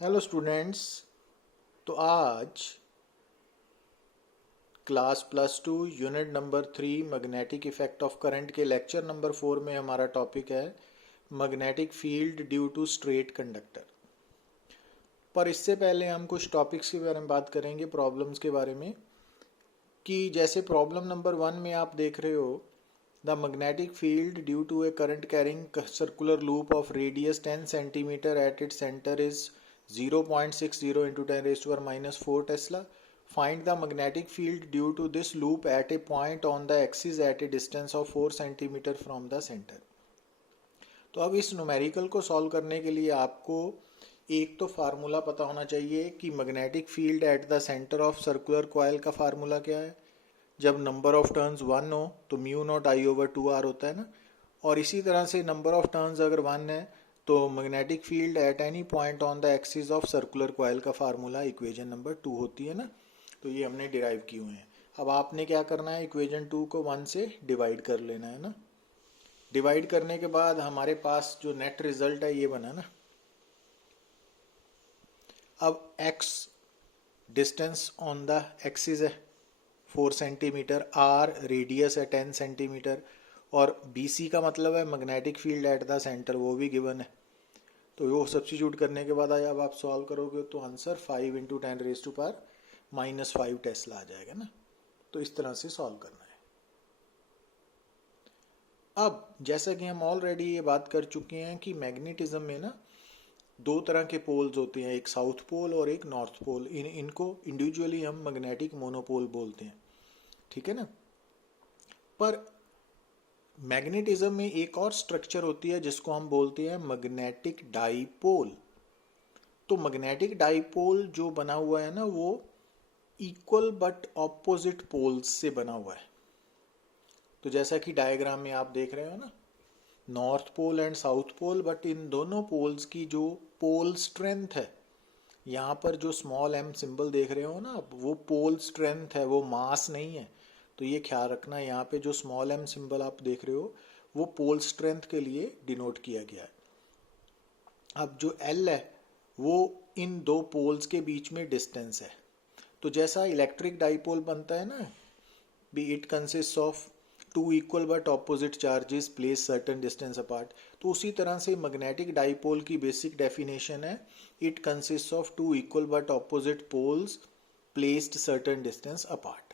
Hello students. तो आज class +2 unit number 3 magnetic effect of current के लेक्चर नंबर 4 में हमारा टॉपिक है magnetic field due to straight conductor. पर इससे पहले हम कुछ टॉपिक्स के बारे में बात करेंगे, प्रॉब्लम्स के बारे में। कि जैसे प्रॉब्लम नंबर 1 में आप देख रहे हो, the magnetic field due to a current carrying circular loop of radius 10 centimetre at its centre is 0.60 into 10⁻⁻⁴ Tesla. Find the magnetic field due to this loop at a point on the axis at a distance of 4 cm from the center. तो अब इस numerical को solve करने के लिए आपको एक तो फार्मूला पता होना चाहिए कि magnetic field at the centre of circular coil का फार्मूला क्या है। जब नंबर ऑफ टर्न्स 1 हो तो μ0I/2r होता है ना। और इसी तरह से नंबर ऑफ टर्न्स अगर 1 है तो magnetic field at any point on the axis of circular coil का फार्मूला इक्वेशन नंबर 2 होती है ना। तो ये हमने डिराइव की हुए हैं। अब आपने क्या करना है, इक्वेशन 2 को 1 से डिवाइड कर लेना है ना। डिवाइड करने के बाद हमारे पास जो नेट रिजल्ट है ये बना ना। अब x distance on the axis है 4 सेंटीमीटर, r रेडियस है 10 सेंटीमीटर, और BC का मतलब है magnetic field at the centre, वो भी गिवन है। तो वो सब्स्टिट्यूट करने के बाद अब आप सॉल्व करोगे तो आंसर 5 × 10⁻⁻5 टेस्ला आ जाएगा ना। तो इस तरह से सॉल्व करना है। अब जैसा कि हम ऑलरेडी ये बात कर चुके हैं कि मैग्नेटिज्म में ना दो तरह के पोल्स होते हैं, एक साउथ पोल और एक नॉर्थ पोल। इनको इंडिविजुअली हम मैग्नेटिक मोनोपोल बोलते हैं, ठीक है ना। पर मैग्नेटिज्म में एक और स्ट्रक्चर होती है जिसको हम बोलते हैं मैग्नेटिक डाइपोल। तो मैग्नेटिक डाइपोल जो बना हुआ है ना वो इक्वल बट ऑपोजिट पोल्स से बना हुआ है। तो जैसा कि डायग्राम में आप देख रहे हो ना, north pole and south pole, but इन दोनों पोल्स की जो पोल स्ट्रेंथ है, यहाँ पर जो स्मॉल m सिंबल देख रहे हो ना आप, वो पोल स्ट्रेंथ है, वो मास नहीं है। तो ये ख्याल रखना, यहाँ पे जो स्मॉल m सिंबल आप देख रहे हो वो पोल स्ट्रेंथ के लिए डिनोट किया गया है। अब जो L है वो इन दो पोल्स के बीच में डिस्टेंस है। तो जैसा इलेक्ट्रिक डाइपोल बनता है ना, be it consist of two equal but opposite charges place certain distance apart, तो उसी तरह से मैग्नेटिक डाइपोल की बेसिक डेफिनेशन है it consist of two equal but opposite poles placed certain distance apart.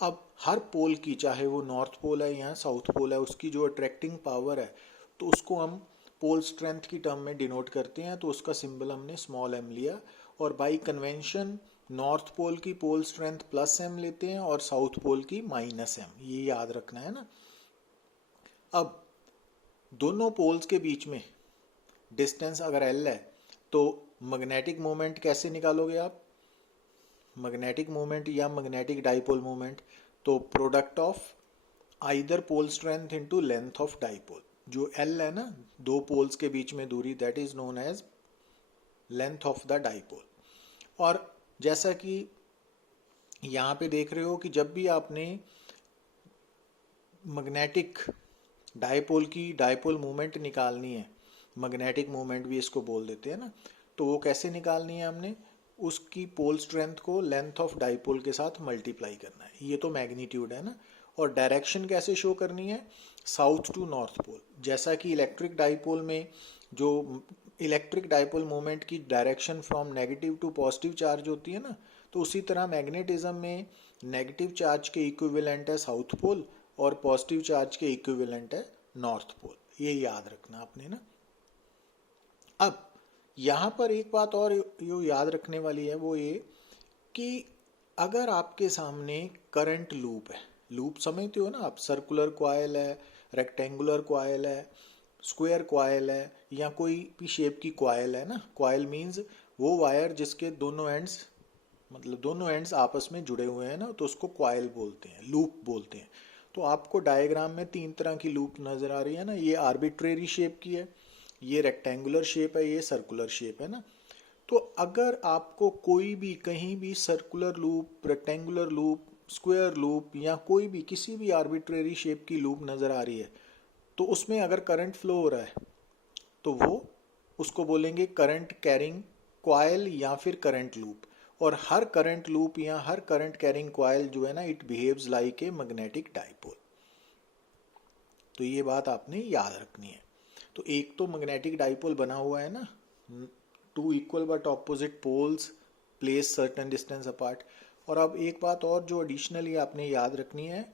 अब हर पोल की, चाहे वो नॉर्थ पोल है या साउथ पोल है, उसकी जो अट्रैक्टिंग पावर है तो उसको हम पोल स्ट्रेंथ की टर्म में डिनोट करते हैं। तो उसका सिंबल हमने स्मॉल m लिया, और बाई कन्वेंशन नॉर्थ पोल की पोल स्ट्रेंथ +m लेते हैं और साउथ पोल की -m, ये याद रखना है ना। अब दोनों पोल्स के बीच में डिस्टेंस अगर L है तो मैग्नेटिक मोमेंट कैसे निकालोगे आप, मैग्नेटिक मोमेंट या मैग्नेटिक डाइपोल मोमेंट, तो product of either pole strength into length of dipole. जो L है ना, दो पोल्स के बीच में दूरी, that is known as length of the dipole. और जैसा कि यहाँ पे देख रहे हो कि जब भी आपने मैग्नेटिक डाइपोल की डाइपोल मोमेंट निकालनी है, मैग्नेटिक मोमेंट भी इसको बोल देते हैं ना, तो वो कैसे निकालनी है, हमने उसकी पोल स्ट्रेंथ को लेंथ ऑफ डाइपोल के साथ मल्टीप्लाई करना है। ये तो मैग्नीट्यूड है ना। और डायरेक्शन कैसे शो करनी है, साउथ टू नॉर्थ पोल। जैसा कि इलेक्ट्रिक डाइपोल में जो इलेक्ट्रिक डाइपोल मोमेंट की direction from negative to positive charge होती है ना, तो उसी तरह मैग्नेटिज्म में नेगेटिव चार्ज के इक्विवेलेंट है साउथ पोल और पॉजिटिव चार्ज के इक्विवेलेंट है नॉर्थ पोल। ये याद रखना आपने ना। अब यहाँ पर एक बात और जो याद रखने वाली है वो ये कि अगर आपके सामने करंट लूप है, लूप समझते हो ना आप, सर्कुलर कॉइल है, रेक्टेंगुलर कॉइल है, स्क्वायर कॉइल है, या कोई भी शेप की कॉइल है ना। कॉइल मीन्स वो वायर जिसके दोनों एंड्स, मतलब दोनों एंड्स आपस में जुड़े हुए हैं ना, तो उसको कॉइल बोलते हैं, लूप बोलते हैं। तो आपको डायग्राम में 3 तरह की लूप नजर आ रही है ना। ये आर्बिट्रेरी शेप की है, ये रेक्टेंगुलर शेप है, ये सर्कुलर शेप है ना। तो अगर आपको कोई भी कहीं भी circular loop, rectangular loop, square loop या कोई भी किसी भी आर्बिट्रेरी शेप की लूप नज़र आ रही है, तो उसमें अगर करंट फ्लो हो रहा है तो वो उसको बोलेंगे करंट कैरिंग कॉयल या फिर करंट लूप, और हर करंट लूप या हर करंट कैरिंग कॉयल जो है ना, it behaves like a magnetic dipole. तो ये बात आपने याद रखनी है। तो एक तो मैग्नेटिक डाइपोल बना हुआ है ना, two equal but opposite poles place certain distance apart. और अब एक बात और जो एडिशनली आपने याद रखनी है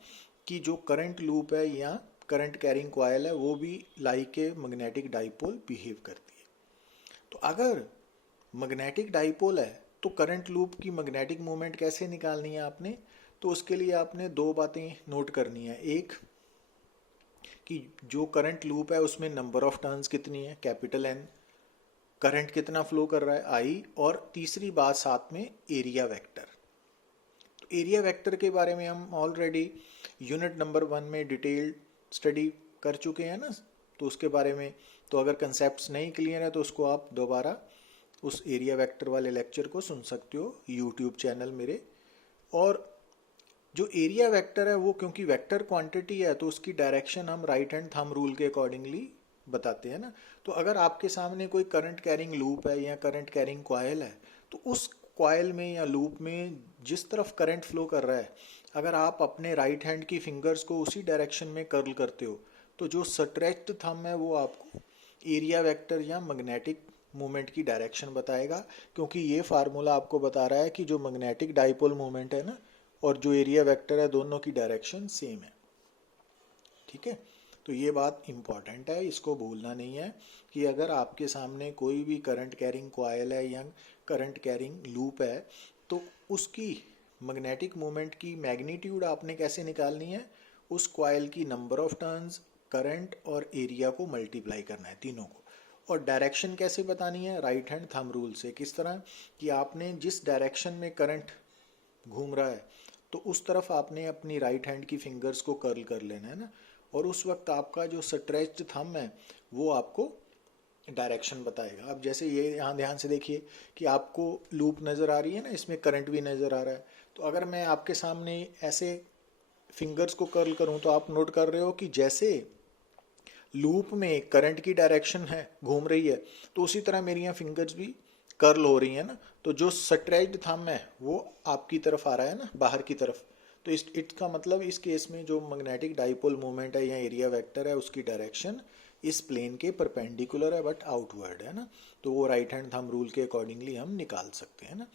कि जो करंट लूप है या करंट कैरिंग कॉयल है वो भी like a magnetic dipole behave करती है। तो अगर मैग्नेटिक डाइपोल है तो करंट लूप की मैग्नेटिक मोमेंट कैसे निकालनी है आपने, तो उसके लिए आपने दो बातें नोट करनी है। एक कि जो करंट लूप है उसमें नंबर ऑफ टर्न्स कितनी है, कैपिटल एन, करंट कितना फ्लो कर रहा है, आई, और तीसरी बात साथ में एरिया वेक्टर। तो एरिया वेक्टर के बारे में हम ऑलरेडी यूनिट नंबर 1 में डिटेल्ड स्टडी कर चुके हैं ना, तो उसके बारे में तो अगर कंसेप्ट्स नहीं क्लियर है तो उसको आप दोबारा उस एरिया वेक्टर वाले लेक्चर को सुन सकते हो यूट्यूब चैनल मेरे। और जो एरिया वेक्टर है वो क्योंकि वेक्टर क्वांटिटी है तो उसकी डायरेक्शन हम राइट हैंड थंब रूल के अकॉर्डिंगली बताते हैं ना। तो अगर आपके सामने कोई करंट कैरिंग लूप है या करंट कैरिंग कॉयल है तो उस कॉयल में या लूप में जिस तरफ करंट फ्लो कर रहा है, अगर आप अपने राइट हैंड की फिंगर्स को उसी डायरेक्शन में कर्ल करते हो तो जो स्ट्रेच्ड थंब है वो आपको एरिया वेक्टर या मैग्नेटिक मोमेंट की डायरेक्शन बताएगा, क्योंकि ये फार्मूला आपको बता रहा है कि जो मैग्नेटिक डाइपोल मोमेंट है ना और जो एरिया वेक्टर है दोनों की डायरेक्शन सेम है। ठीक है, तो ये बात इंपॉर्टेंट है, इसको भूलना नहीं है कि अगर आपके सामने कोई भी करंट कैरिंग कॉयल है या करंट कैरिंग लूप है तो उसकी मैग्नेटिक मोमेंट की मैग्नीट्यूड आपने कैसे निकालनी है, उस कॉयल की नंबर ऑफ टर्न्स, करंट और एरिया को मल्टीप्लाई करना है तीनों को। और डायरेक्शन कैसे बतानी है, राइट हैंड थंब रूल से। किस तरह कि आपने जिस डायरेक्शन में करंट घूम रहा है तो उस तरफ आपने अपनी राइट हैंड की फिंगर्स को कर्ल कर लेना है ना, और उस वक्त आपका जो स्ट्रेच्ड थंब है वो आपको डायरेक्शन बताएगा। अब जैसे ये यहाँ ध्यान से देखिए कि आपको लूप नज़र आ रही है ना, इसमें करंट भी नज़र आ रहा है। तो अगर मैं आपके सामने ऐसे फिंगर्स को कर्ल करूँ तो आप नोट कर रहे हो कि जैसे लूप में करंट की डायरेक्शन है घूम रही है तो उसी तरह मेरी यहाँ फिंगर्स भी कर्ल हो रही है ना, तो जो स्ट्रेच्ड थंब है वो आपकी तरफ आ रहा है ना, बाहर की तरफ। तो इसका मतलब इस केस में जो मैग्नेटिक डाइपोल मोमेंट है या एरिया वेक्टर है उसकी डायरेक्शन इस प्लेन के परपेंडिकुलर है बट आउटवर्ड है ना, तो वो राइट हैंड थंब रूल के अकॉर्डिंगली हम निकाल सकते हैं ना।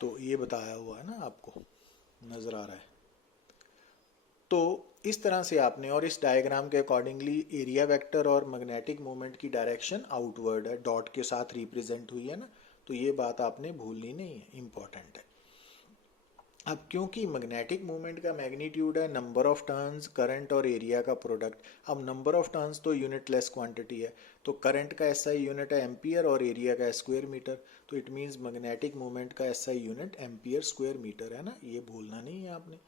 तो ये बताया हुआ है ना, आपको नज़र आ रहा है। तो इस तरह से आपने, और इस डायग्राम के अकॉर्डिंगली एरिया वेक्टर और मैग्नेटिक मोमेंट की डायरेक्शन आउटवर्ड है, डॉट के साथ रिप्रेजेंट हुई है ना, तो ये बात आपने भूलनी नहीं है, इंपॉर्टेंट है। अब क्योंकि मैग्नेटिक मोमेंट का मैग्नीट्यूड है नंबर ऑफ टर्न्स, करंट और एरिया का प्रोडक्ट। अब नंबर ऑफ टर्न्स तो यूनिटलेस क्वांटिटी है, तो करंट का एसआई यूनिट है एम्पियर और एरिया का स्क्वायर मीटर, तो इट मींस मैग्नेटिक मोमेंट का SI unit ampere square metre है ना, ये भूलना नहीं है आपने।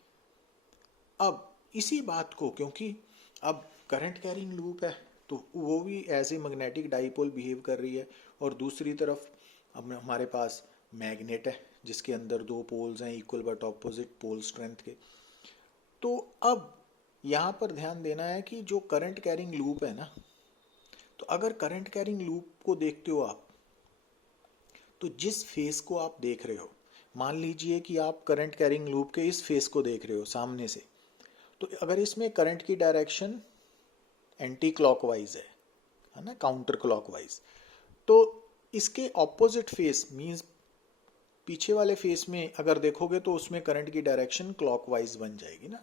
अब इसी बात को, क्योंकि अब करंट कैरिंग लूप है तो वो भी as a magnetic dipole behave कर रही है, और दूसरी तरफ अब हमारे पास मैग्नेट है जिसके अंदर दो पोल्स हैं equal but opposite pole strength के। तो अब यहाँ पर ध्यान देना है कि जो करंट कैरिंग लूप है ना, तो अगर करंट कैरिंग लूप को देखते हो आप, तो जिस फेस को आप देख रहे हो, मान लीजिए कि आप करंट कैरिंग लूप के इस फेस को देख रहे हो सामने से, तो अगर इसमें करंट की डायरेक्शन एंटी क्लॉकवाइज है ना, काउंटर क्लॉकवाइज, तो इसके ऑपोजिट फेस मींस पीछे वाले फेस में अगर देखोगे तो उसमें करंट की डायरेक्शन क्लॉकवाइज बन जाएगी ना।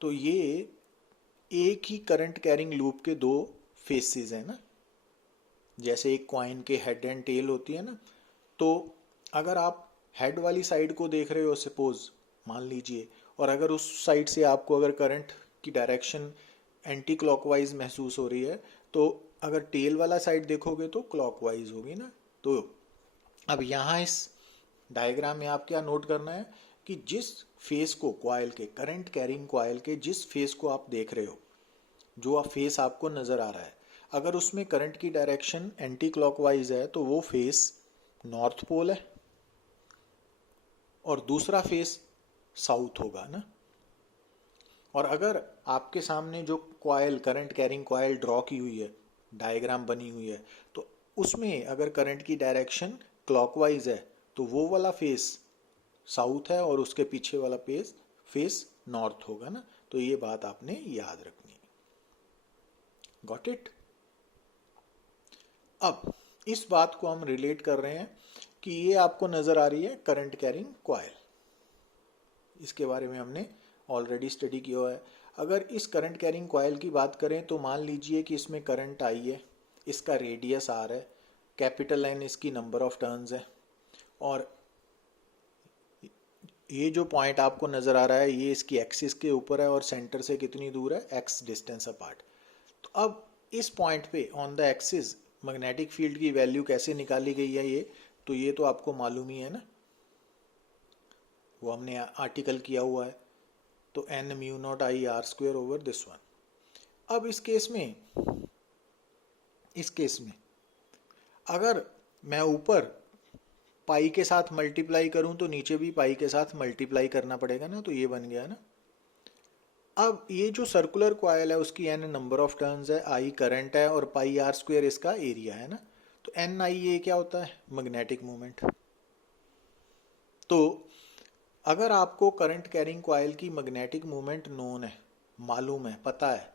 तो ये एक ही करंट कैरिंग लूप के दो फेसेस हैं ना, जैसे एक कॉइन के हेड एंड टेल होती है ना, तो अगर आप हेड वाली साइड को देख रहे हो सपोज मान लीजिए, और अगर उस साइड से आपको अगर करंट की डायरेक्शन एंटी क्लॉकवाइज महसूस हो रही है, तो अगर टेल वाला साइड देखोगे तो क्लॉकवाइज होगी ना। तो अब यहाँ इस डायग्राम में आप क्या नोट करना है कि जिस फेस को कॉइल के, करंट कैरिंग कॉइल के जिस फेस को आप देख रहे हो, जो फेस आपको नजर आ रहा है, अगर उसमें करंट की डायरेक्शन एंटी क्लॉकवाइज है तो वो फेस नॉर्थ पोल है और दूसरा फेस साउथ होगा ना। और अगर आपके सामने जो coil, current carrying coil draw की हुई है, डायग्राम बनी हुई है, तो उसमें अगर करंट की डायरेक्शन क्लॉकवाइज है तो वो वाला फेस साउथ है और उसके पीछे वाला फेस नॉर्थ होगा ना। तो ये बात आपने याद रखनी है। Got it. अब इस बात को हम रिलेट कर रहे हैं कि ये आपको नजर आ रही है करंट कैरिंग कॉइल, इसके बारे में हमने ऑलरेडी स्टडी किया हुआ है। अगर इस करंट कैरिंग कॉइल की बात करें तो मान लीजिए कि इसमें करंट आई है, इसका रेडियस आर है, कैपिटल एन इसकी नंबर ऑफ टर्न्स है, और ये जो पॉइंट आपको नजर आ रहा है ये इसकी एक्सिस के ऊपर है और सेंटर से कितनी दूर है, एक्स डिस्टेंस अपार्ट। तो अब इस पॉइंट पे on the axis magnetic field की वैल्यू कैसे निकाली गई है ये तो आपको मालूम ही है ना, वो हमने आर्टिकल किया हुआ है। तो n mu naught I r square over this one. अब इस केस में अगर मैं ऊपर पाई के साथ मल्टीप्लाई करूं तो नीचे भी पाई के साथ मल्टीप्लाई करना पड़ेगा ना, तो ये बन गया ना। अब ये जो सर्कुलर कॉइल है उसकी एन नंबर ऑफ टर्न्स है, आई करंट है और पाई आर स्क्वेयर इसका एरिया है ना। तो एन आई ये क्या होता है, मैग्नेटिक मोमेंट। तो अगर आपको करंट कैरिंग कॉइल की मैग्नेटिक मोमेंट नोन है, मालूम है, पता है,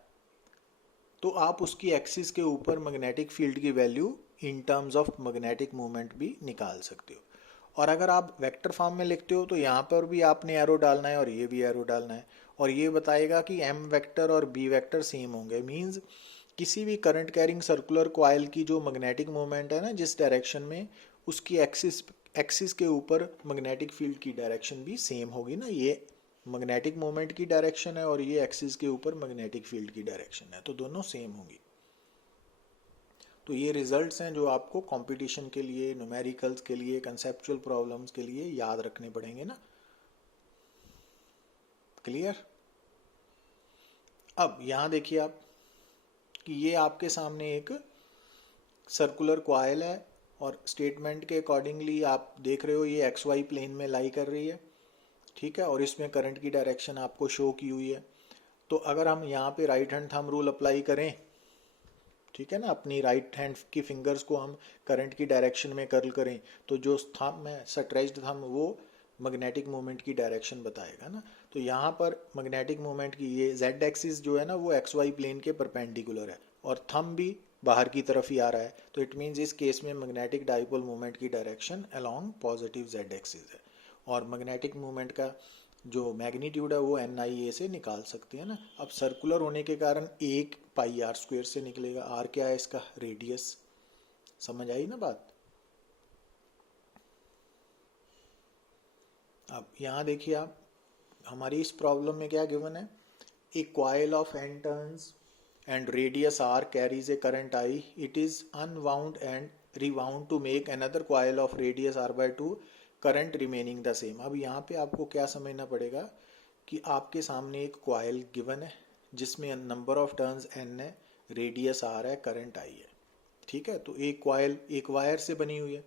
तो आप उसकी एक्सिस के ऊपर मैग्नेटिक फील्ड की value in terms of magnetic moment भी निकाल सकते हो। और अगर आप वेक्टर फॉर्म में लिखते हो तो यहाँ पर भी आपने एरो डालना है और ये भी एरो डालना है, और ये बताएगा कि एम वेक्टर और बी वेक्टर सेम होंगे। मींस किसी भी करंट कैरिंग सर्कुलर कॉइल की जो मैग्नेटिक मोमेंट है ना जिस डायरेक्शन में, उसकी एक्सिस के ऊपर मैग्नेटिक फील्ड की डायरेक्शन भी सेम होगी ना। ये मैग्नेटिक मोमेंट की डायरेक्शन है और ये एक्सिस के ऊपर मैग्नेटिक फील्ड की डायरेक्शन है, तो दोनों सेम होंगी। तो ये रिजल्ट्स हैं जो आपको कंपटीशन के लिए, न्यूमेरिकल्स के लिए, कंसेप्चुअल प्रॉब्लम्स के लिए याद रखने पड़ेंगे ना। क्लियर। अब यहां देखिए आप कि ये आपके सामने एक सर्कुलर कॉइल है और स्टेटमेंट के अकॉर्डिंगली आप देख रहे हो ये एक्स वाई प्लेन में लाई कर रही है, ठीक है, और इसमें करंट की डायरेक्शन आपको शो की हुई है। तो अगर हम यहाँ पे right hand thumb rule apply करें, ठीक है ना, अपनी राइट हैंड की फिंगर्स को हम करंट की डायरेक्शन में कर्ल करें, तो जो थंब है स्ट्रेच्ड थंब वो मैग्नेटिक मोमेंट की डायरेक्शन बताएगा ना। तो यहाँ पर मैग्नेटिक मोमेंट की ये जेड एक्सिस जो है ना वो एक्स वाई प्लेन के परपेंडिकुलर है और थंब भी बाहर की तरफ ही आ रहा है। तो इट मीन्स इस केस में मैग्नेटिक डाइपोल मोमेंट की direction along positive Z axis है, और मैग्नेटिक मोमेंट का जो मैग्नीट्यूड है वो एन आई ए से निकाल सकते हैं ना। अब सर्कुलर होने के कारण एक पाई आर स्क्वेयर से निकलेगा। आर क्या है इसका, रेडियस। समझ आई ना बात। अब यहाँ देखिए आप, हमारी इस प्रॉब्लम में क्या गिवन है, a coil of n turns and radius r carries a current I. It is unwound and rewound to make another coil of radius r/2, current remaining the same. अब यहाँ पे आपको क्या समझना पड़ेगा कि आपके सामने एक कॉइल गिवन है जिसमें नंबर ऑफ टर्न्स n है, रेडियस r है, करंट I है, ठीक है। तो एक कॉइल एक वायर से बनी हुई है,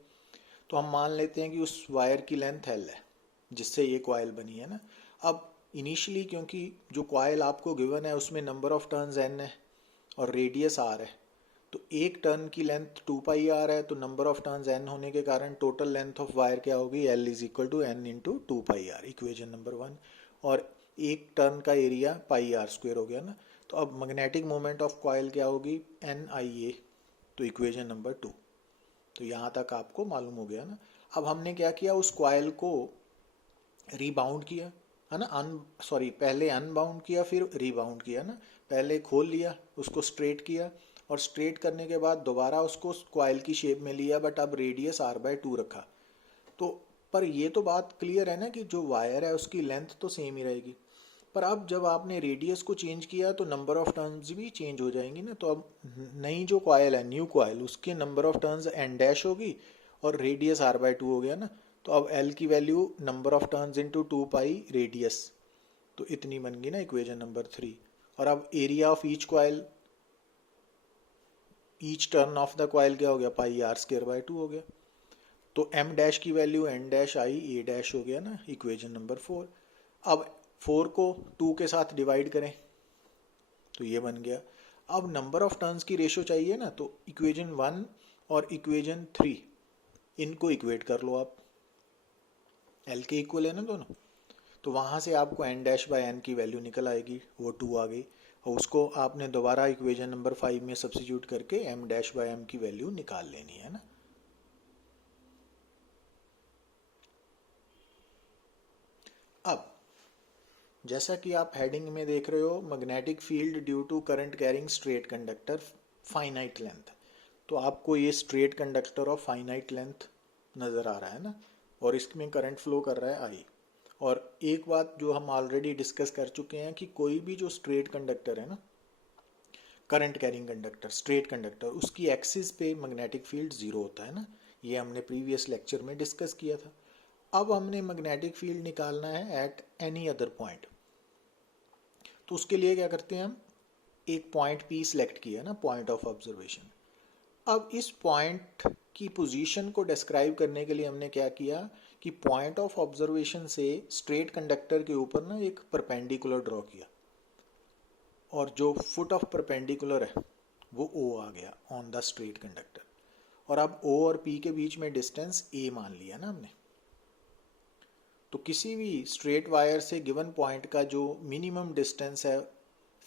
तो हम मान लेते हैं कि उस वायर की लेंथ L है जिससे ये कॉइल बनी है ना। अब इनिशियली क्योंकि जो कॉइल आपको गिवन है उसमें नंबर ऑफ टर्न्स n है और रेडियस r है, तो एक टर्न की लेंथ 2 पाई r है, तो नंबर ऑफ टर्न्स n होने के कारण टोटल लेंथ ऑफ वायर क्या होगी, L is equal to n into 2 pi r, equation number 1। और एक टर्न का एरिया पाई आर स्क्वेयर हो गया ना। तो अब मैग्नेटिक मोमेंट ऑफ कॉइल क्या होगी, एन आई ए, तो इक्वेशन नंबर 2। तो यहाँ तक आपको मालूम हो गया ना। अब हमने क्या किया, उस कॉइल को रीबाउंड किया है ना, पहले अनबाउंड किया फिर रीबाउंड किया ना। पहले खोल लिया, उसको स्ट्रेट किया, और स्ट्रेट करने के बाद दोबारा उसको कॉइल की शेप में लिया, बट अब रेडियस r/2 रखा। तो पर ये तो बात क्लियर है ना कि जो वायर है उसकी लेंथ तो सेम ही रहेगी, पर अब जब आपने रेडियस को चेंज किया तो नंबर ऑफ टर्न्स भी चेंज हो जाएंगी ना। तो अब नई जो कॉइल है, न्यू कॉइल, उसके number of turns n dash होगी और रेडियस r/2 हो गया ना। तो अब L की value number of turns into 2 pi radius, तो इतनी बन गई ना इक्वेशन नंबर 3। और अब area of each coil, each turn off the coil क्या हो गया, पाई आर स्क्वायर बाय 2 हो गया। तो m डैश की value n dash I a dash हो गया ना, इक्वेशन नंबर 4। अब 4 को 2 के साथ डिवाइड करें तो ये बन गया। अब नंबर ऑफ टर्न्स की रेशो चाहिए ना, तो इक्वेशन 1 और इक्वेशन 3, इनको इक्वेट कर लो आप, एल के इक्वल है ना दोनों, तो वहाँ से आपको एन डैश बाय एन की वैल्यू निकल आएगी, वो 2 आ गई, और उसको आपने दोबारा इक्वेशन नंबर 5 में सब्स्टिट्यूट करके एम डैश बाय एम की वैल्यू निकाल लेनी है ना। अब जैसा कि आप हेडिंग में देख रहे हो, magnetic field due to current carrying straight conductor finite length, तो आपको ये straight conductor of finite length नज़र आ रहा है ना, और इसमें करंट फ्लो कर रहा है आई। और एक बात जो हम ऑलरेडी डिस्कस कर चुके हैं कि कोई भी जो स्ट्रेट कंडक्टर है ना, current carrying conductor, straight conductor, उसकी एक्सिस पे मैग्नेटिक फील्ड जीरो होता है ना, ये हमने प्रीवियस लेक्चर में डिस्कस किया था। अब हमने मैग्नेटिक फील्ड निकालना है एट एनी अदर पॉइंट, तो उसके लिए क्या करते हैं हम, एक पॉइंट पी सिलेक्ट किया ना, पॉइंट ऑफ ऑब्जर्वेशन। अब इस पॉइंट की पोजीशन को डिस्क्राइब करने के लिए हमने क्या किया कि पॉइंट ऑफ ऑब्जर्वेशन से स्ट्रेट कंडक्टर के ऊपर ना एक परपेंडिकुलर ड्रॉ किया, और जो फुट ऑफ परपेंडिकुलर है वो ओ आ गया ऑन द स्ट्रेट कंडक्टर, और अब ओ और पी के बीच में डिस्टेंस ए मान लिया ना हमने। तो किसी भी स्ट्रेट वायर से गिवन पॉइंट का जो मिनिमम डिस्टेंस है,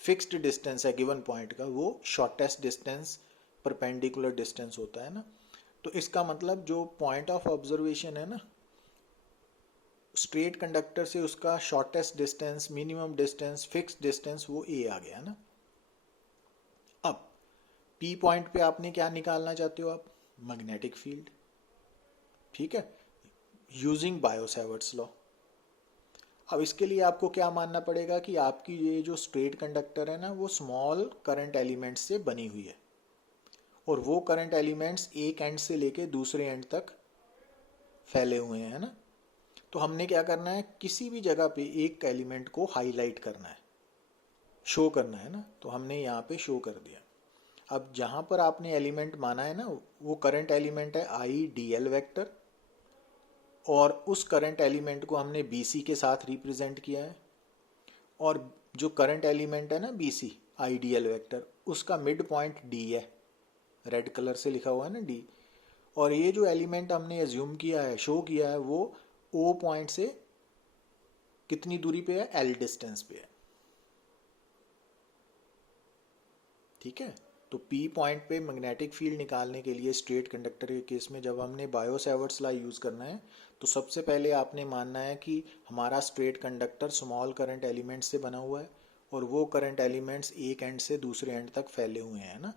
फिक्स्ड डिस्टेंस है गिवन पॉइंट का, वो शॉर्टेस्ट डिस्टेंस परपेंडिकुलर डिस्टेंस होता है ना। तो इसका मतलब जो पॉइंट ऑफ ऑब्जर्वेशन है ना स्ट्रेट कंडक्टर से, उसका shortest distance, minimum distance, fixed distance, वो ए आ गया ना। अब पी पॉइंट पे आपने क्या निकालना चाहते हो आप, मैग्नेटिक फील्ड, ठीक है, यूजिंग बायो-सैवर्ट्स लॉ। अब इसके लिए आपको क्या मानना पड़ेगा कि आपकी ये जो स्ट्रेट कंडक्टर है ना, वो स्मॉल करंट एलिमेंट्स से बनी हुई है, और वो करंट एलिमेंट्स एक एंड से लेके दूसरे एंड तक फैले हुए हैं ना। तो हमने क्या करना है, किसी भी जगह पे एक एलिमेंट को हाईलाइट करना है, शो करना है ना, तो हमने यहाँ पे शो कर दिया। अब जहाँ पर आपने एलिमेंट माना है ना, वो करंट एलिमेंट है आई डी एल वैक्टर, और उस करंट एलिमेंट को हमने बी सी के साथ रिप्रेजेंट किया है, और जो करंट एलिमेंट है ना B C I D L vector, उसका मिड पॉइंट डी है, रेड कलर से लिखा हुआ है ना डी, और ये जो एलिमेंट हमने एज्यूम किया है, शो किया है, वो ओ पॉइंट से कितनी दूरी पे है, एल डिस्टेंस पे है, ठीक है। तो पी पॉइंट पे मैग्नेटिक फील्ड निकालने के लिए स्ट्रेट कंडक्टर के केस में जब हमने बायो-सैवर्ट्स लॉ यूज़ करना है, तो सबसे पहले आपने मानना है कि हमारा straight conductor small current elements से बना हुआ है, और वो करंट एलिमेंट्स एक एंड से दूसरे एंड तक फैले हुए हैं ना।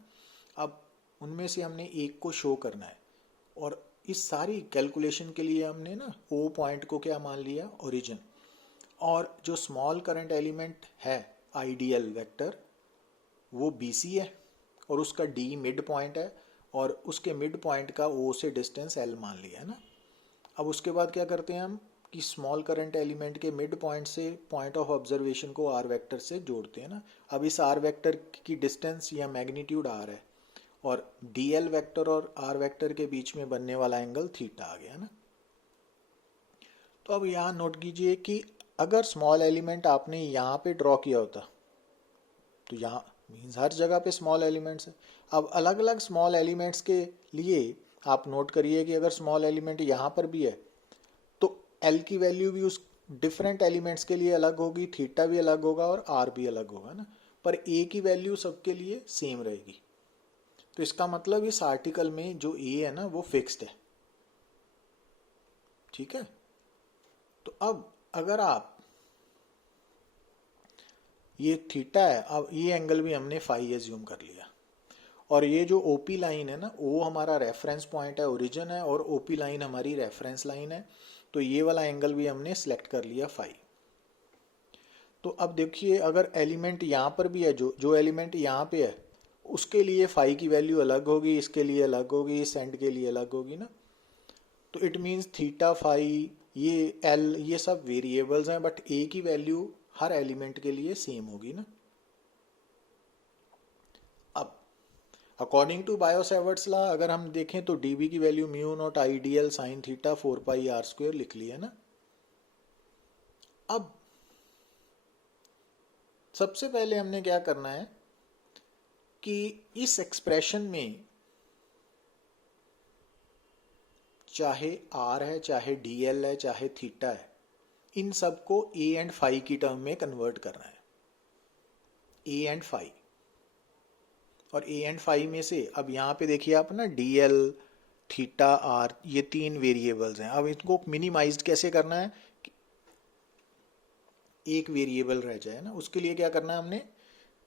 अब उनमें से हमने एक को शो करना है, और इस सारी कैलकुलेशन के लिए हमने ना ओ पॉइंट को क्या मान लिया, ओरिजिन, और जो स्मॉल करंट एलिमेंट है आइडियल वेक्टर, वो बी सी है, और उसका डी मिड पॉइंट है, और उसके मिड पॉइंट का ओ से डिस्टेंस एल मान लिया है ना। अब उसके बाद क्या करते हैं हम कि स्मॉल करंट एलिमेंट के मिड पॉइंट से पॉइंट ऑफ ऑब्जर्वेशन को आर वेक्टर से जोड़ते हैं ना। अब इस आर वेक्टर की डिस्टेंस या मैग्नीट्यूड आर है, और डी एल वैक्टर और आर वेक्टर के बीच में बनने वाला एंगल थीटा आ गया ना। तो अब यहाँ नोट कीजिए कि अगर स्मॉल एलिमेंट आपने यहाँ पे ड्रॉ किया होता, तो यहाँ मीन्स हर जगह पे स्मॉल एलिमेंट्स है। अब अलग अलग स्मॉल एलिमेंट्स के लिए आप नोट करिए कि अगर स्मॉल एलिमेंट यहाँ पर भी है, तो एल की वैल्यू भी उस डिफरेंट एलिमेंट्स के लिए अलग होगी, थीटा भी अलग होगा और आर भी अलग होगा ना, पर ए की वैल्यू सबके लिए सेम रहेगी। तो इसका मतलब इस आर्टिकल में जो ए है ना वो फिक्स्ड है, ठीक है। तो अब अगर आप ये थीटा है, अब ये एंगल भी हमने फाई एज्यूम कर लिया, और ये जो ओपी लाइन है ना, वो हमारा रेफरेंस पॉइंट है, ओरिजिन है, और ओपी लाइन हमारी रेफरेंस लाइन है, तो ये वाला एंगल भी हमने सिलेक्ट कर लिया फाई। तो अब देखिए अगर एलिमेंट यहाँ पर भी है, जो एलिमेंट यहाँ पे है, उसके लिए फाई की वैल्यू अलग होगी, इसके लिए अलग होगी, इस एंड के लिए अलग होगी ना। तो इट मीन्स थीटा फाई ये एल ये सब वेरिएबल्स हैं, बट ए की वैल्यू हर एलिमेंट के लिए सेम होगी ना। अब अकॉर्डिंग टू बायो-सैवर्ट्स लॉ अगर हम देखें तो डीबी की value mu naught I D L sine theta 4 pi R square लिख ली है ना। अब सबसे पहले हमने क्या करना है कि इस एक्सप्रेशन में चाहे आर है, चाहे डी एल है, चाहे थीटा है, इन सबको ए एंड फाई की टर्म में कन्वर्ट करना है, ए एंड फाई। और ए एंड फाई में से अब यहाँ पे देखिए आप ना, डी एल, थीटा, आर, ये तीन वेरिएबल्स हैं। अब इनको मिनिमाइज कैसे करना है कि एक वेरिएबल रह जाए ना, उसके लिए क्या करना है हमने,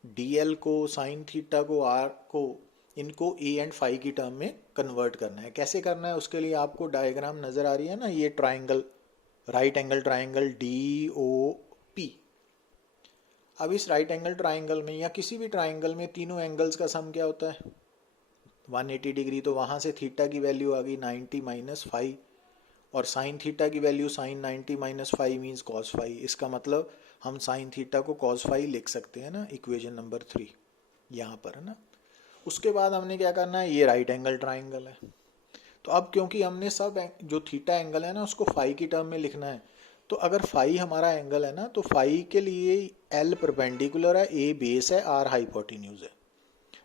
डी एल को, साइन थीटा को, आर को, इनको ए एंड फाई की टर्म में कन्वर्ट करना है। कैसे करना है उसके लिए आपको डायग्राम नजर आ रही है ना, ये triangle, right angle triangle D O P. अब इस राइट एंगल ट्राइंगल में या किसी भी ट्राइंगल में तीनों एंगल्स का सम क्या होता है, 180 डिग्री। तो वहाँ से थीटा की वैल्यू आ गई 90 माइनस फाइव, और साइन थीटा की value sine 90 minus five means cos five. इसका मतलब हम साइन थीटा को कॉस फाइव लिख सकते हैं ना, इक्वेशन नंबर 3 यहाँ पर है ना। उसके बाद हमने क्या करना है, ये राइट एंगल ट्राइंगल है, तो अब क्योंकि हमने सब जो थीटा एंगल है ना उसको फाई की टर्म में लिखना है, तो अगर फाई हमारा एंगल है ना, तो फाई के लिए एल परपेंडिकुलर है, ए बेस है, आर हाइपोटेन्यूज है।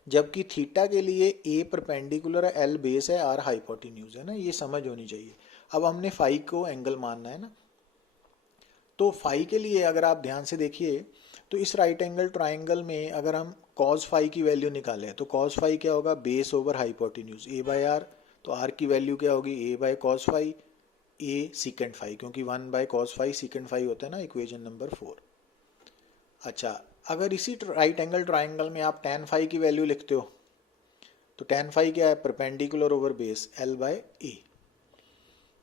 जबकि थीटा के लिए ए परपेंडिकुलर है, एल बेस है, आर हाइपोटेन्यूज है ना, ये समझ होनी चाहिए। अब हमने फाई को एंगल मानना है ना, तो फाई के लिए अगर आप ध्यान से देखिए, तो इस राइट एंगल ट्राइंगल में अगर हम कॉस फाई की वैल्यू निकालें तो कॉस फाई क्या होगा, base over hypotenuse a by r. तो आर की वैल्यू क्या होगी, a by cos phi, a secant phi, क्योंकि 1 by cos phi secant phi होता है ना, इक्वेशन नंबर 4। अच्छा, अगर इसी राइट एंगल ट्राइंगल में आप tan फाई की वैल्यू लिखते हो, तो tan फाई क्या है, perpendicular over base l by a.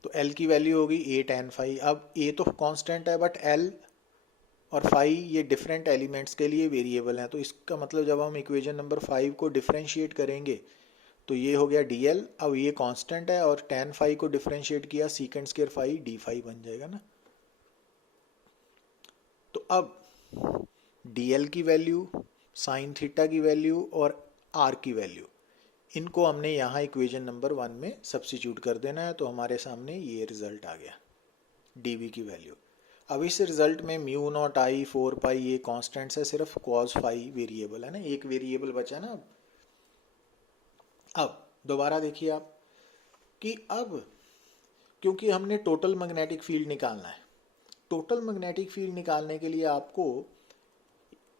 तो l की वैल्यू होगी a tan फाई। अब a तो कांस्टेंट है, बट l और फाई ये डिफरेंट एलिमेंट्स के लिए वेरिएबल हैं। तो इसका मतलब जब हम इक्वेशन नंबर 5 को डिफरेंशिएट करेंगे तो ये हो गया dl। अब ये कांस्टेंट है और tan फाई को डिफरेंशिएट किया, secant square phi D phi बन जाएगा ना। तो अब dl की वैल्यू, साइन थीटा की वैल्यू और r की वैल्यू, इनको हमने यहाँ इक्वेशन नंबर 1 में सब्स्टिट्यूट कर देना है। तो हमारे सामने ये रिजल्ट आ गया, dv की वैल्यू। अब इस रिजल्ट में म्यू नॉट आई 4 पाई ये कॉन्स्टेंट्स है, सिर्फ कॉस फाई वेरिएबल है ना, एक वेरिएबल बचा ना। अब दोबारा देखिए आप कि अब क्योंकि हमने टोटल मैग्नेटिक फील्ड निकालना है, टोटल मैग्नेटिक फील्ड निकालने के लिए आपको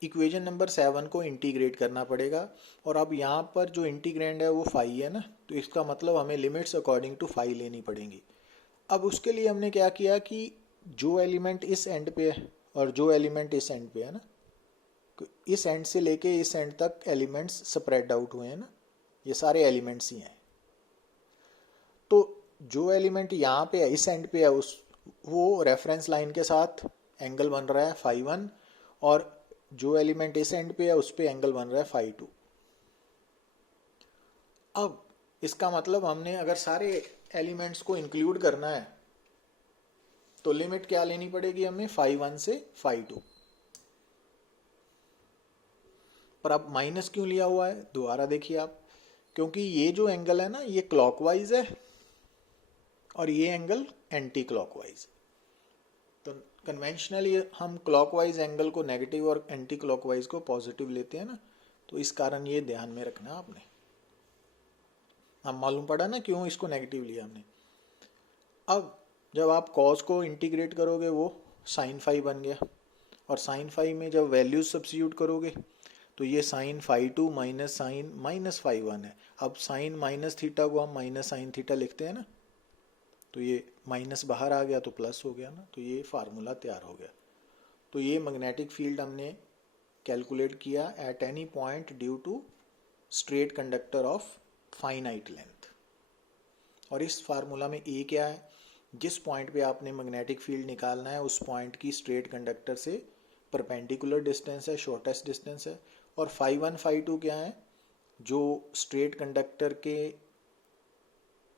इक्वेशन नंबर 7 को इंटीग्रेट करना पड़ेगा। और अब यहाँ पर जो इंटीग्रैंड है वो फाई है ना, तो इसका मतलब हमें लिमिट्स अकॉर्डिंग टू फाई लेनी पड़ेंगी। अब उसके लिए हमने क्या किया कि जो एलिमेंट इस एंड पे है और जो एलिमेंट इस एंड पे है ना, इस एंड से लेके इस एंड तक एलिमेंट्स स्प्रेड आउट हुए हैं ना, ये सारे एलिमेंट्स ही हैं। तो जो एलिमेंट यहाँ पे है, इस एंड पे है, उस वो रेफरेंस लाइन के साथ एंगल बन रहा है फाई 1, और जो एलिमेंट इस एंड पे है उस पे एंगल बन रहा है फाई 2। अब इसका मतलब हमने अगर सारे एलिमेंट्स को इंक्लूड करना है तो लिमिट क्या लेनी पड़ेगी हमें, फाई 1 से फाई 2। पर अब माइनस क्यों लिया हुआ है, दोबारा देखिए आप, क्योंकि ये जो एंगल है ना ये क्लॉकवाइज है और ये एंगल एंटी क्लॉकवाइज। तो कन्वेंशनली हम क्लॉकवाइज एंगल को नेगेटिव और एंटी क्लॉकवाइज को पॉजिटिव लेते हैं ना, तो इस कारण ये ध्यान में रखना आपने। हम मालूम पड़ा ना क्यों इसको नेगेटिव लिया हमने। अब जब आप कॉस को इंटीग्रेट करोगे वो साइन फाई बन गया, और साइन फाई में जब वैल्यूज सब्स्टिट्यूट करोगे तो ये sine phi 2 minus sine minus phi 1 है। अब साइन माइनस थीटा को हम माइनस साइन थीटा लिखते हैं ना, तो ये माइनस बाहर आ गया तो प्लस हो गया ना, तो ये फार्मूला तैयार हो गया। तो ये मैग्नेटिक फील्ड हमने कैलकुलेट किया at any point due to straight conductor of finite length. और इस फार्मूला में ए क्या है, जिस पॉइंट पे आपने मैग्नेटिक फील्ड निकालना है उस पॉइंट की स्ट्रेट कंडक्टर से परपेंडिकुलर डिस्टेंस है, शॉर्टेस्ट डिस्टेंस है। और फाई 1 फाई 2 क्या है, जो स्ट्रेट कंडक्टर के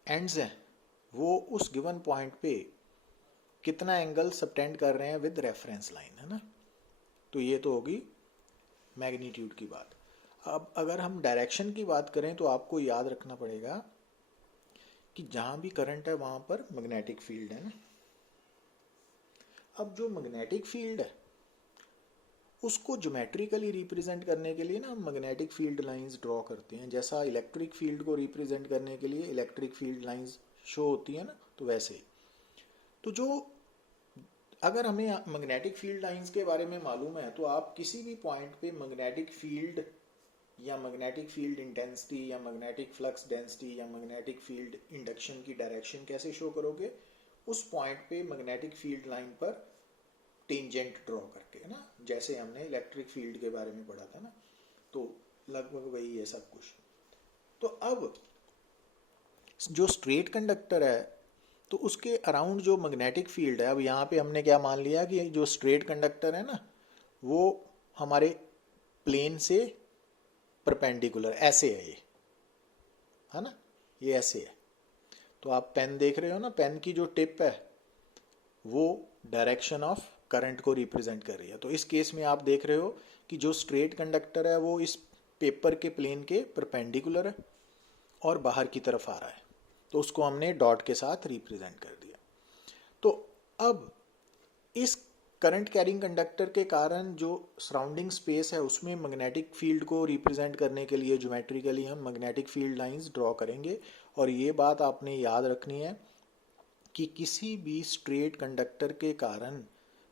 एंड्स हैं वो उस गिवन पॉइंट पे कितना एंगल सबटेंड कर रहे हैं विद रेफरेंस लाइन, है ना। तो ये तो होगी मैग्नीट्यूड की बात। अब अगर हम डायरेक्शन की बात करें तो आपको याद रखना पड़ेगा कि जहां भी करंट है वहां पर मैग्नेटिक फील्ड है ना। अब जो मैग्नेटिक फील्ड है उसको ज्योमेट्रिकली रिप्रेजेंट करने के लिए ना हम मैग्नेटिक फील्ड लाइंस ड्रॉ करते हैं। जैसा इलेक्ट्रिक फील्ड को रिप्रेजेंट करने के लिए इलेक्ट्रिक फील्ड लाइंस शो होती है ना, तो वैसे। तो जो अगर हमें मैग्नेटिक फील्ड लाइंस के बारे में मालूम है तो आप किसी भी पॉइंट पे मैग्नेटिक फील्ड या मैग्नेटिक फील्ड इंटेंसिटी या मैग्नेटिक फ्लक्स डेंसिटी या मैग्नेटिक फील्ड इंडक्शन की डायरेक्शन कैसे शो करोगे, उस पॉइंट पे मैग्नेटिक फील्ड लाइन पर टेंजेंट ड्रॉ करके, है ना, जैसे हमने इलेक्ट्रिक फील्ड के बारे में पढ़ा था ना, तो लगभग वही है सब कुछ। तो अब जो स्ट्रेट कंडक्टर है तो उसके अराउंड जो मैग्नेटिक फील्ड है, अब यहाँ पे हमने क्या मान लिया कि जो स्ट्रेट कंडक्टर है ना वो हमारे प्लेन से परपेंडिकुलर ऐसे है, ये है ना, ये ऐसे है। तो आप पेन देख रहे हो ना, पेन की जो टिप है वो डायरेक्शन ऑफ करंट को रिप्रेजेंट कर रही है। तो इस केस में आप देख रहे हो कि जो स्ट्रेट कंडक्टर है वो इस पेपर के प्लेन के परपेंडिकुलर है और बाहर की तरफ आ रहा है, तो उसको हमने डॉट के साथ रिप्रेजेंट कर दिया। तो अब इस करंट कैरिंग कंडक्टर के कारण जो सराउंडिंग स्पेस है उसमें मैग्नेटिक फील्ड को रिप्रेजेंट करने के लिए ज्योमेट्रिकली हम मैग्नेटिक फील्ड लाइंस ड्रॉ करेंगे। और ये बात आपने याद रखनी है कि किसी भी स्ट्रेट कंडक्टर के कारण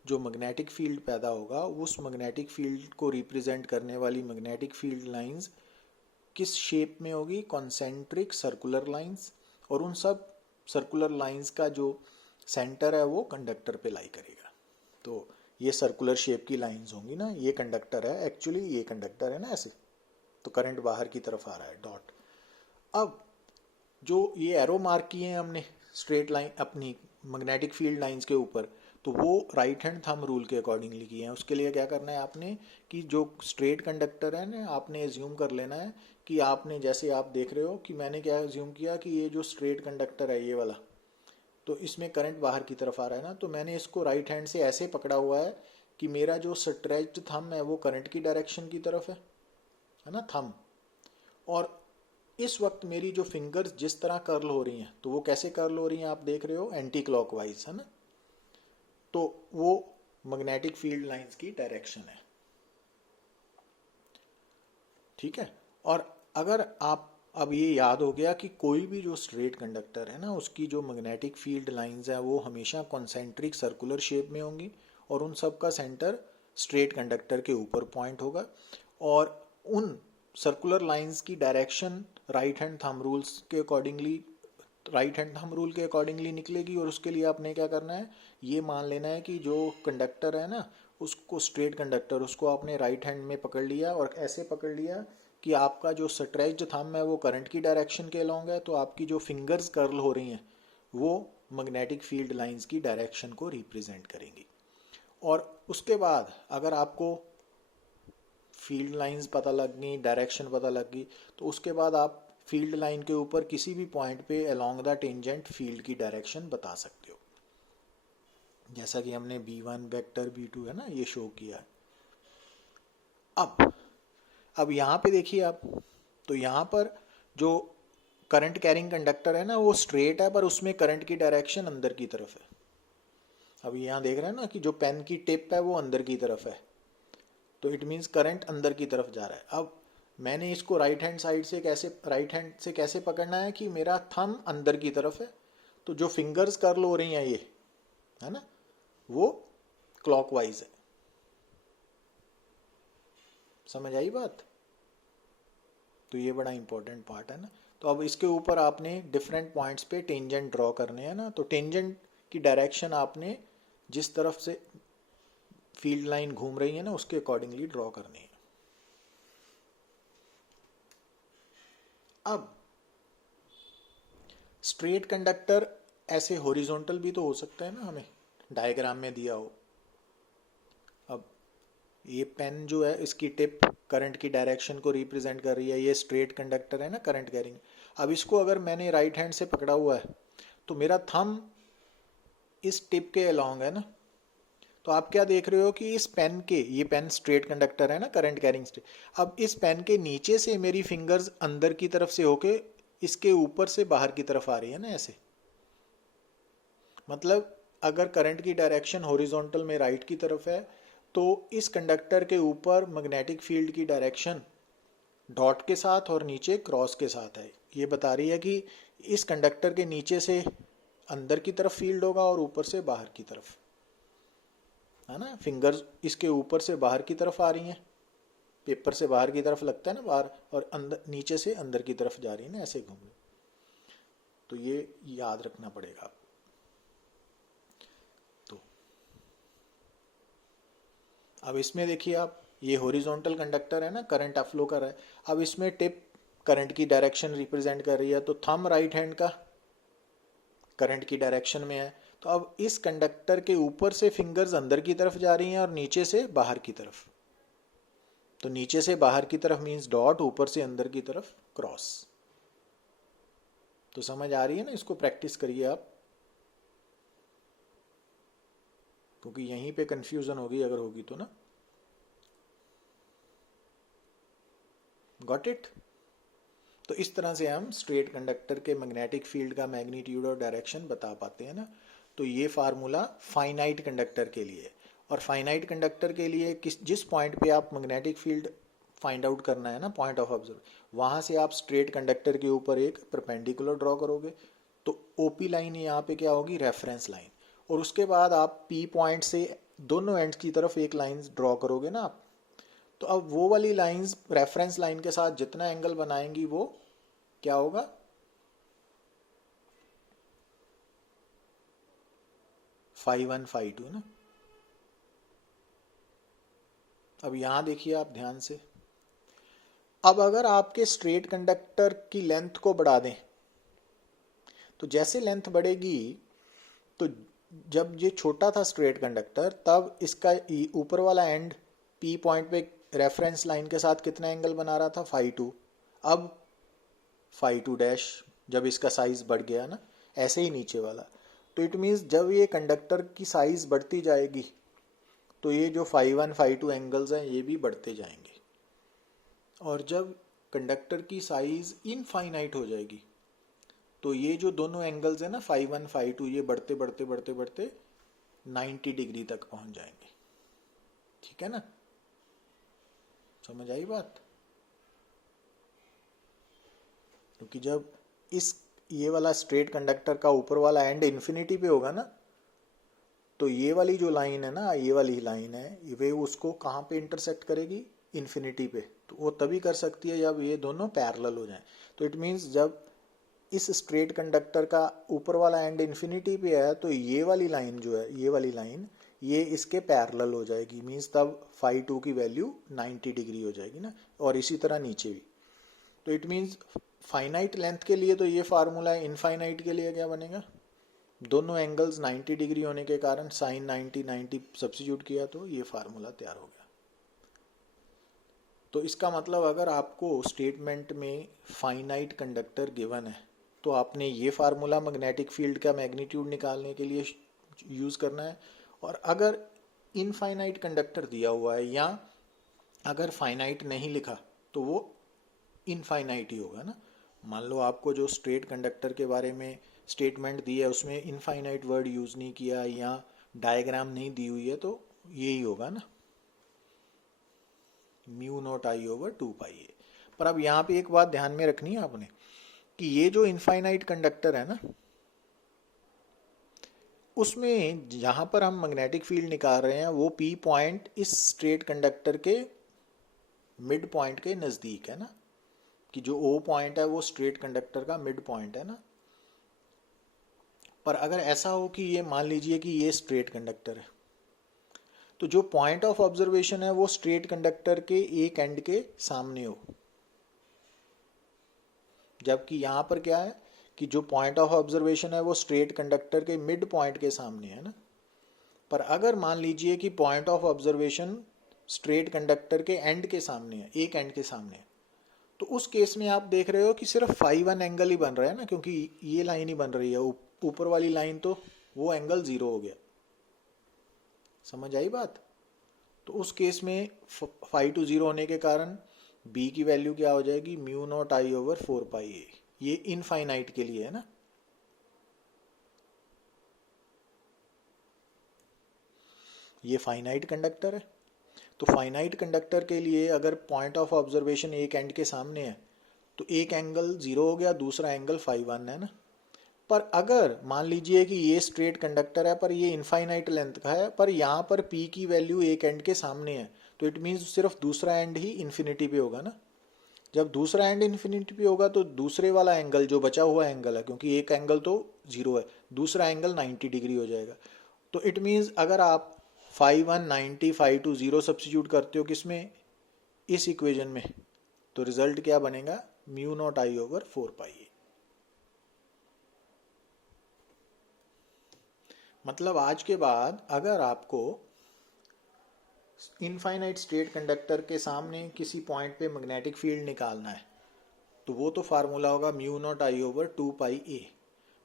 जो मैग्नेटिक फील्ड पैदा होगा उस मैग्नेटिक फील्ड को रिप्रेजेंट करने वाली मैग्नेटिक फील्ड लाइंस किस शेप में होगी, कॉन्सेंट्रिक सर्कुलर लाइंस, और उन सब सर्कुलर लाइंस का जो सेंटर है वो कंडक्टर पे लाई करेगा। तो ये सर्कुलर शेप की लाइंस होंगी ना, ये कंडक्टर है, एक्चुअली ये कंडक्टर है ना ऐसे, तो करंट बाहर की तरफ आ रहा है, डॉट। अब जो ये एरो मार्क किए हैं हमने स्ट्रेट लाइन अपनी मैग्नेटिक फील्ड लाइंस के ऊपर, तो वो राइट हैंड थंब रूल के अकॉर्डिंगली किए हैं। उसके लिए क्या करना है आपने कि जो स्ट्रेट कंडक्टर है ना, आपने एज्यूम कर लेना है कि आपने, जैसे आप देख रहे हो कि मैंने क्या एज्यूम किया कि ये जो स्ट्रेट कंडक्टर है ये वाला, तो इसमें करंट बाहर की तरफ आ रहा है ना, तो मैंने इसको राइट हैंड से ऐसे पकड़ा हुआ है कि मेरा जो स्ट्रेच्ड थंब है वो करंट की डायरेक्शन की तरफ है ना, थंब। और इस वक्त मेरी जो फिंगर्स जिस तरह कर्ल हो रही हैं, तो वो कैसे कर्ल हो रही हैं आप देख रहे हो, एंटी क्लॉकवाइज, है ना। तो वो मैग्नेटिक फील्ड लाइंस की डायरेक्शन है, ठीक है। और अगर आप अब ये याद हो गया कि कोई भी जो स्ट्रेट कंडक्टर है ना उसकी जो मैग्नेटिक फील्ड लाइंस है वो हमेशा कॉन्सेंट्रिक सर्कुलर शेप में होंगी और उन सब का सेंटर स्ट्रेट कंडक्टर के ऊपर पॉइंट होगा, और उन सर्कुलर लाइंस की direction right hand thumb rule के अकॉर्डिंगली निकलेगी। और उसके लिए आपने क्या करना है, ये मान लेना है कि जो कंडक्टर है ना उसको, स्ट्रेट कंडक्टर, उसको आपने राइट हैंड में पकड़ लिया और ऐसे पकड़ लिया कि आपका जो स्ट्रेच्ड थंब है वो करंट की डायरेक्शन के अलॉन्ग है, तो आपकी जो फिंगर्स कर्ल हो रही हैं वो मैग्नेटिक फील्ड लाइंस की डायरेक्शन को रिप्रेजेंट करेंगी। और उसके बाद अगर आपको फील्ड लाइंस पता लग गई, डायरेक्शन पता लग गई, तो उसके बाद आप फील्ड लाइन के ऊपर किसी भी पॉइंट पे अलोंग द टेंजेंट फील्ड की डायरेक्शन बता सकते हो, जैसा कि हमने B1 वेक्टर B2 है ना ये शो किया है। अब यहाँ पे देखिए आप, तो यहाँ पर जो करंट कैरिंग कंडक्टर है ना वो स्ट्रेट है पर उसमें करंट की डायरेक्शन अंदर की तरफ है। अब यहाँ देख रहे हैं ना कि जो पेन की टिप है वो अंदर की तरफ है, तो इट मीन्स करंट अंदर की तरफ जा रहा है। अब मैंने इसको राइट हैंड से कैसे पकड़ना है कि मेरा थंब अंदर की तरफ है, तो जो फिंगर्स कर्ल हो रही हैं ये, है ना, वो क्लॉकवाइज है। समझ आई बात? तो ये बड़ा इंपॉर्टेंट पार्ट है ना। तो अब इसके ऊपर आपने डिफरेंट पॉइंट्स पे टेंजेंट ड्रॉ करने हैं ना, तो टेंजेंट की डायरेक्शन आपने जिस तरफ से फील्ड लाइन घूम रही है ना उसके अकॉर्डिंगली ड्रॉ करनी है। अब स्ट्रेट कंडक्टर ऐसे हॉरिजॉन्टल भी तो हो सकता है ना, हमें डायग्राम में दिया हो। अब ये पेन जो है इसकी टिप करंट की डायरेक्शन को रिप्रेजेंट कर रही है, ये स्ट्रेट कंडक्टर है ना करंट कैरिंग। अब इसको अगर मैंने राइट हैंड से पकड़ा हुआ है तो मेरा थंब इस टिप के अलोंग है ना, तो आप क्या देख रहे हो कि इस पेन के, ये पेन स्ट्रेट कंडक्टर है ना करंट कैरिंग स्ट्रेट, अब इस पेन के नीचे से मेरी फिंगर्स अंदर की तरफ से होके इसके ऊपर से बाहर की तरफ आ रही है ना ऐसे। मतलब अगर करंट की डायरेक्शन हॉरिजॉन्टल में राइट की तरफ है तो इस कंडक्टर के ऊपर मैग्नेटिक फील्ड की डायरेक्शन डॉट के साथ और नीचे क्रॉस के साथ है। ये बता रही है कि इस कंडक्टर के नीचे से अंदर की तरफ फील्ड होगा और ऊपर से बाहर की तरफ, है ना। फिंगर्स इसके ऊपर से बाहर की तरफ आ रही हैं, पेपर से बाहर की तरफ लगता है ना बाहर, और अंदर नीचे से अंदर की तरफ जा रही है ना, ऐसे घूम रही। तो ये याद रखना पड़ेगा। तो अब इसमें देखिए आप, ये हॉरिजॉन्टल कंडक्टर है ना, करंट फ्लो कर रहा है। अब इसमें टिप करंट की डायरेक्शन रिप्रेजेंट कर रही है, तो थंब राइट हैंड का करंट की डायरेक्शन में है। तो अब इस कंडक्टर के ऊपर से फिंगर्स अंदर की तरफ जा रही हैं और नीचे से बाहर की तरफ। तो नीचे से बाहर की तरफ मींस डॉट, ऊपर से अंदर की तरफ क्रॉस। तो समझ आ रही है ना, इसको प्रैक्टिस करिए आप, क्योंकि यहीं पे कंफ्यूजन होगी अगर होगी तो ना। Got it. तो इस तरह से हम स्ट्रेट कंडक्टर के मैग्नेटिक फील्ड का मैग्नीट्यूड और डायरेक्शन बता पाते हैं ना। तो ये फार्मूला फाइनाइट कंडक्टर के लिए। और फाइनाइट कंडक्टर के लिए जिस पॉइंट पे आप मैग्नेटिक फील्ड फाइंड आउट करना है ना, पॉइंट ऑफ ऑब्जर्व, वहां से आप स्ट्रेट कंडक्टर के ऊपर एक परपेंडिकुलर ड्रॉ करोगे। तो ओपी लाइन यहाँ पे क्या होगी, रेफरेंस लाइन। और उसके बाद आप पी पॉइंट से दोनों एंड्स की तरफ एक लाइन ड्रॉ करोगे ना आप। तो अब वो वाली लाइंस रेफरेंस लाइन के साथ जितना एंगल बनाएंगी वो क्या होगा, फाई 1 फाई 2 ना। अब यहां देखिए आप ध्यान से, अब अगर आपके स्ट्रेट कंडक्टर की लेंथ को बढ़ा दें, तो जैसे लेंथ बढ़ेगी, तो जब ये छोटा था स्ट्रेट कंडक्टर, तब इसका ऊपर वाला एंड पी पॉइंट पे रेफरेंस लाइन के साथ कितना एंगल बना रहा था, फाई 2। अब फाई 2 डैश, जब इसका साइज बढ़ गया ना, ऐसे ही नीचे वाला। तो इट मीन्स जब ये कंडक्टर की साइज बढ़ती जाएगी, तो ये जो फाई 1 फाई 2 एंगल्स हैं ये भी बढ़ते जाएंगे। और जब कंडक्टर की साइज इनफाइनाइट हो जाएगी, तो ये जो दोनों एंगल्स हैं ना, फाई 1 फाई 2, ये बढ़ते बढ़ते बढ़ते बढ़ते 90 डिग्री तक पहुंच जाएंगे। ठीक है ना, समझ आई बात। क्योंकि जब इस ये वाला स्ट्रेट कंडक्टर का ऊपर वाला एंड इन्फिनिटी पे होगा ना, तो ये वाली जो लाइन है ना, ये वाली लाइन है, वे उसको कहाँ पे इंटरसेक्ट करेगी, इन्फिनिटी पे। तो वो तभी कर सकती है जब ये दोनों पैरेलल हो जाएं। तो इट मीन्स जब इस स्ट्रेट कंडक्टर का ऊपर वाला एंड इन्फिनिटी पे है, तो ये वाली लाइन जो है, ये वाली लाइन, ये इसके पैरेलल हो जाएगी। मीन्स तब फाई 2 की वैल्यू 90 डिग्री हो जाएगी ना। और इसी तरह नीचे भी। तो इट मीन्स फाइनाइट लेंथ के लिए तो ये फार्मूला है, इनफाइनाइट के लिए क्या बनेगा, दोनों एंगल्स 90 डिग्री होने के कारण साइन 90 90 सब्स्टिट्यूट किया तो ये फार्मूला तैयार हो गया। तो इसका मतलब अगर आपको स्टेटमेंट में फाइनाइट कंडक्टर गिवन है, तो आपने ये फार्मूला मैग्नेटिक फील्ड का मैग्नीट्यूड निकालने के लिए यूज करना है। और अगर इनफाइनाइट कंडक्टर दिया हुआ है, या अगर फाइनाइट नहीं लिखा, तो वो इनफाइनाइट ही होगा ना। मान लो आपको जो स्ट्रेट कंडक्टर के बारे में स्टेटमेंट दी है उसमें इनफाइनाइट वर्ड यूज नहीं किया, या डायग्राम नहीं दी हुई है, तो यही होगा ना, म्यू नॉट आई ओवर 2 पाई ए। पर अब यहाँ पे एक बात ध्यान में रखनी है आपने, कि ये जो इनफाइनाइट कंडक्टर है ना, उसमें जहां पर हम मैग्नेटिक फील्ड निकाल रहे हैं, वो पी पॉइंट इस स्ट्रेट कंडक्टर के मिड पॉइंट के नजदीक है ना, कि जो ओ पॉइंट है वो स्ट्रेट कंडक्टर का मिड पॉइंट है ना। पर अगर ऐसा हो कि ये मान लीजिए कि ये स्ट्रेट कंडक्टर है, तो जो पॉइंट ऑफ ऑब्जर्वेशन है वो स्ट्रेट कंडक्टर के एक एंड के सामने हो, जबकि यहां पर क्या है कि जो पॉइंट ऑफ ऑब्जर्वेशन है वो स्ट्रेट कंडक्टर के मिड पॉइंट के सामने है ना। पर अगर मान लीजिए कि point of observation straight conductor के एंड के सामने है, एक एंड के सामने है, तो उस केस में आप देख रहे हो कि सिर्फ फाई 1 एंगल ही बन रहा है ना, क्योंकि ये लाइन ही बन रही है, ऊपर वाली लाइन तो वो एंगल 0 हो गया। समझ आई बात। तो उस केस में फाई 2 0 होने के कारण बी की वैल्यू क्या हो जाएगी, म्यू नॉट आई ओवर 4 पाई ए। ये इनफाइनाइट के लिए है ना। ये फाइनाइट कंडक्टर है, तो फाइनाइट कंडक्टर के लिए अगर पॉइंट ऑफ ऑब्जर्वेशन एक एंड के सामने है, तो एक एंगल 0 हो गया, दूसरा एंगल फाई 1 है ना। पर अगर मान लीजिए कि ये स्ट्रेट कंडक्टर है पर ये इनफाइनाइट लेंथ का है, पर यहाँ पर P की वैल्यू एक एंड के सामने है, तो इट मीन्स सिर्फ दूसरा एंड ही इन्फिनिटी पे होगा ना। जब दूसरा एंड इन्फिनिटी पे होगा तो दूसरे वाला एंगल जो बचा हुआ एंगल है, क्योंकि एक एंगल तो 0 है, दूसरा एंगल 90 डिग्री हो जाएगा। तो इट मीन्स अगर आप फाई 1 90, फाई 2 0 सब्सिट्यूट करते हो किसमें, इस इक्वेशन में, तो रिजल्ट क्या बनेगा, म्यू नॉट आई ओवर 4 पाई। मतलब आज के बाद अगर आपको इनफाइनाइट स्ट्रेट कंडक्टर के सामने किसी पॉइंट पे मैग्नेटिक फील्ड निकालना है, तो वो तो फार्मूला होगा म्यू नॉट आई ओवर 2 पाई ए।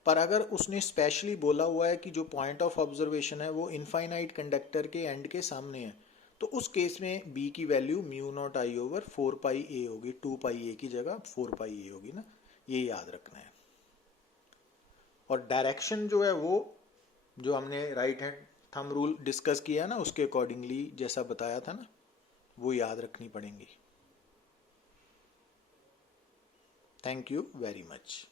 पर अगर उसने स्पेशली बोला हुआ है कि जो पॉइंट ऑफ ऑब्जर्वेशन है वो इनफाइनाइट कंडक्टर के एंड के सामने है, तो उस केस में बी की वैल्यू म्यू नॉट आई ओवर 4 पाई ए होगी, 2 पाई ए की जगह 4 पाई ए होगी ना, ये याद रखना है। और डायरेक्शन जो है वो जो हमने right hand thumb rule discuss किया ना, उसके अकॉर्डिंगली जैसा बताया था ना, वो याद रखनी पड़ेंगी। Thank you very much.